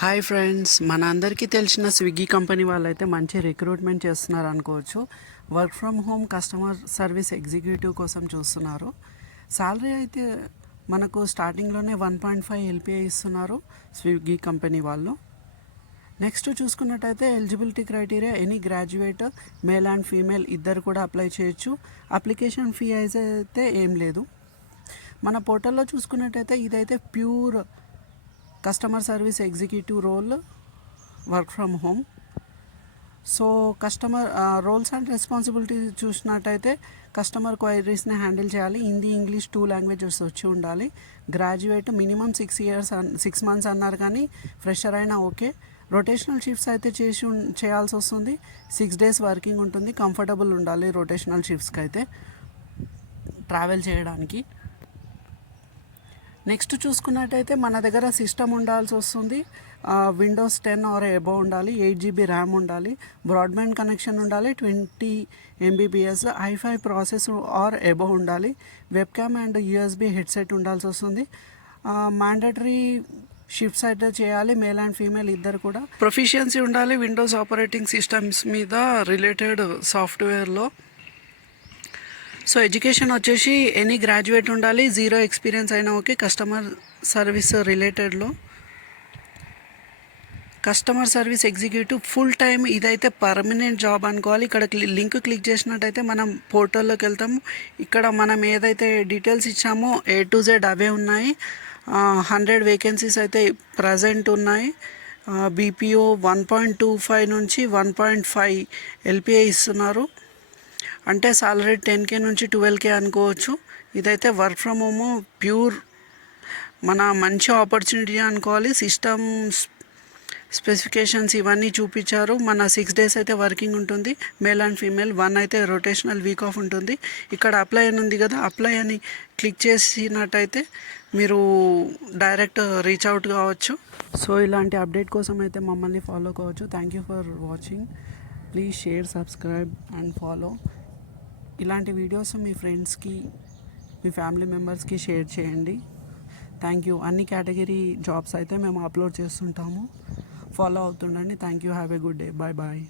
Hi friends, మన అందరికీ తెలిసిన స్విగ్గీ కంపెనీ వాళ్ళైతే మంచి రిక్రూట్మెంట్ చేస్తున్నారు అనుకోవచ్చు. Work from home customer service executive కోసం చూస్తున్నారు. శాలరీ అయితే మనకు స్టార్టింగ్లోనే 1.5 ఎల్పిఐ ఇస్తున్నారు స్విగ్గీ కంపెనీ వాళ్ళు. నెక్స్ట్ చూసుకున్నట్టయితే eligibility criteria any graduate male and female ఇద్దరు కూడా అప్లై చేయొచ్చు. అప్లికేషన్ ఫీ అయితే ఏం లేదు. మన పోర్టల్లో చూసుకున్నట్టయితే ఇదైతే pure customer service executive role, work from home. So customer roles and responsibility చూసినట్టయితే కస్టమర్ క్వైరీస్ని హ్యాండిల్ చేయాలి. హిందీ, ఇంగ్లీష్ 2 లాంగ్వేజెస్ వచ్చి ఉండాలి. గ్రాడ్యుయేట్ మినిమం 6 months అన్నారు, కానీ ఫ్రెషర్ అయినా ఓకే. రొటేషనల్ షిఫ్ట్స్ అయితే చేయాల్సి వస్తుంది. 6 days వర్కింగ్ ఉంటుంది. కంఫర్టబుల్ ఉండాలి రొటేషనల్ షిఫ్ట్స్కి అయితే ట్రావెల్ చేయడానికి. నెక్స్ట్ చూసుకున్నట్టయితే మన దగ్గర సిస్టమ్ ఉండాల్సి వస్తుంది. విండోస్ 10 ఆర్ అబోవ్ ఉండాలి. 8 GB ర్యామ్ ఉండాలి. బ్రాడ్బ్యాండ్ కనెక్షన్ ఉండాలి. 20 Mbps i5 processor or above ఉండాలి. Web cam and USB headset ఉండాల్సి వస్తుంది. మ్యాండటరీ షిఫ్ట్స్ అయితే చేయాలి, మేల్ అండ్ ఫీమేల్ ఇద్దరు కూడా. ప్రొఫిషియన్సీ ఉండాలి విండోస్ ఆపరేటింగ్ సిస్టమ్స్ మీద రిలేటెడ్ సాఫ్ట్వేర్లో. సో ఎడ్యుకేషన్ వచ్చేసి ఎనీ గ్రాడ్యుయేట్ ఉండాలి. 0 ఎక్స్పీరియన్స్ అయినా ఓకే. కస్టమర్ సర్వీస్ రిలేటెడ్లో customer service executive full time, ఇదైతే పర్మనెంట్ జాబ్ అనుకోవాలి. ఇక్కడ లింక్ క్లిక్ చేసినట్టయితే మనం పోర్టల్లోకి వెళ్తాము. ఇక్కడ మనం ఏదైతే డీటెయిల్స్ ఇచ్చామో A to Z అవే ఉన్నాయి. 100 వేకెన్సీస్ అయితే ప్రజెంట్ ఉన్నాయి. BPO 1.25 నుంచి 1.5 LPA ఇస్తున్నారు. అంటే సాలరీ 10K నుంచి 12K అనుకోవచ్చు. ఇదైతే వర్క్ ఫ్రమ్ హోమ్ ప్యూర్ మన మంచి ఆపర్చునిటీ అనుకోవాలి. సిస్టమ్ స్పెసిఫికేషన్స్ ఇవన్నీ చూపించారు. మన 6 days అయితే వర్కింగ్ ఉంటుంది. మేల్ అండ్ ఫీమేల్ 1 అయితే రొటేషనల్ వీక్ ఆఫ్ ఉంటుంది. ఇక్కడ అప్లై అని ఉంది కదా, అప్లై అని క్లిక్ చేసినట్టయితే మీరు డైరెక్ట్ రీచ్ అవుట్ కావచ్చు. సో ఇలాంటి అప్డేట్ కోసం అయితే మమ్మల్ని ఫాలో కావచ్చు. Thank you for watching. Please share, subscribe and follow. ఇలాంటి వీడియోస్ మీ ఫ్రెండ్స్కి, మీ ఫ్యామిలీ మెంబర్స్కి షేర్ చేయండి. Thank you. అన్ని కేటగిరీ జాబ్స్ అయితే మేము అప్లోడ్ చేస్తుంటాము. ఫాలో అవుతుండండి. Thank you. Have a good day. Bye bye.